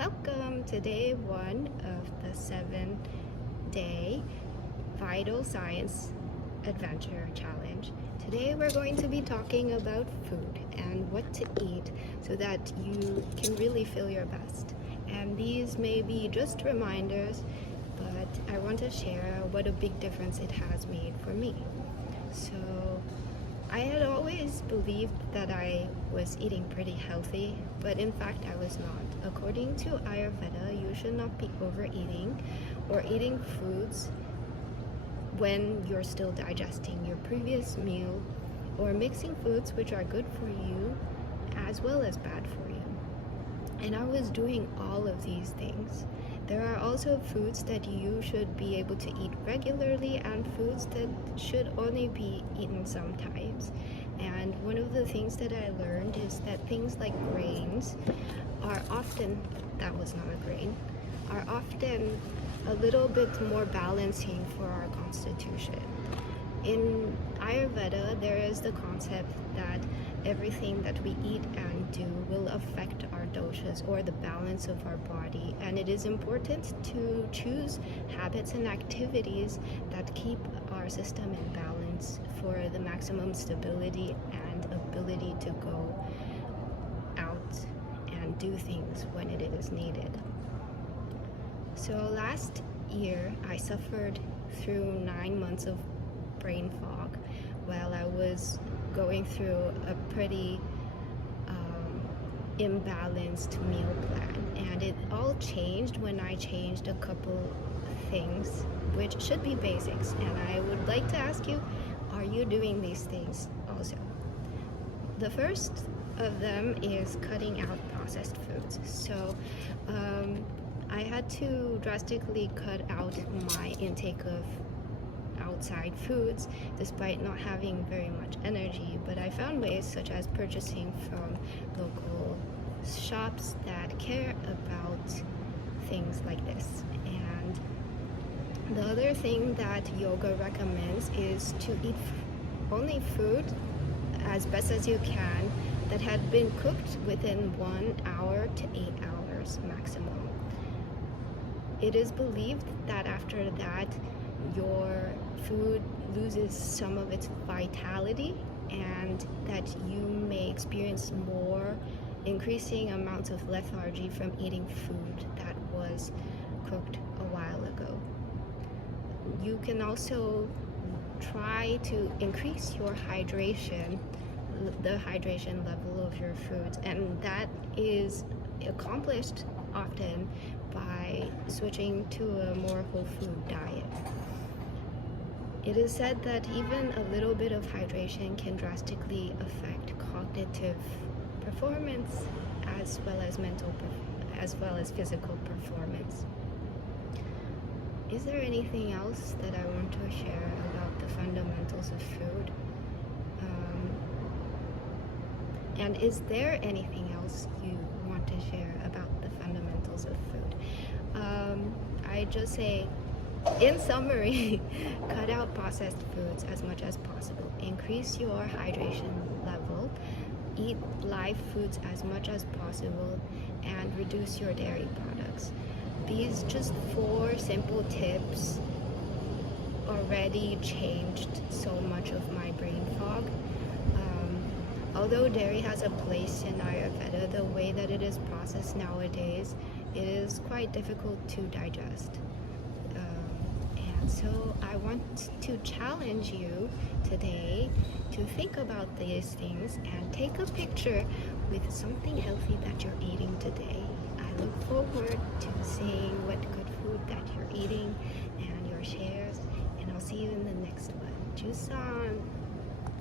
Welcome to day one of the 7-day Vital Science Adventure Challenge. Today we're going to be talking about food and what to eat so that you can really feel your best. And these may be just reminders, but I want to share what a big difference it has made for me. So I had always believed that I was eating pretty healthy, but in fact I was not. According to Ayurveda, you should not be overeating or eating foods when you're still digesting your previous meal, or mixing foods which are good for you as well as bad for you. And I was doing all of these things. There are also foods that you should be able to eat regularly and foods that should only be eaten sometimes. And one of the things that I learned is that things like grains are often, that was not a grain, are often a little bit more balancing for our constitution. In Ayurveda, there is the concept that everything that we eat and do will affect our doshas, or the balance of our body, and it is important to choose habits and activities that keep our system in balance for the maximum stability and ability to go out and do things when it is needed. So last year I suffered through 9 months of brain fog while I was going through a pretty imbalanced meal plan, and it all changed when I changed a couple things which should be basics, and I would like to ask you, are you doing these things also? The first of them is cutting out processed foods. So I had to drastically cut out my intake of outside foods despite not having very much energy, but I found ways such as purchasing from local shops that care about things like this. And the other thing that yoga recommends is to eat only food as best as you can that had been cooked within 1 hour to 8 hours maximum. It is believed that after that your food loses some of its vitality and that you may experience more increasing amounts of lethargy from eating food that was cooked a while ago. You can also try to increase your hydration, the hydration level of your foods, and that is accomplished often by switching to a more whole food diet. It is said that even a little bit of hydration can drastically affect cognitive performance as well as physical performance. Is there anything else that I want to share about the fundamentals of food? And is there anything else you want to share about the fundamentals of food? I just say, in summary, cut out processed foods as much as possible. Increase your hydration level. Eat live foods as much as possible, and reduce your dairy products. These just 4 simple tips already changed so much of my brain fog. Although dairy has a place in Ayurveda, the way that it is processed nowadays, it is quite difficult to digest. And so I want to challenge you today to think about these things and take a picture with something healthy that you're eating today. I look forward to seeing what good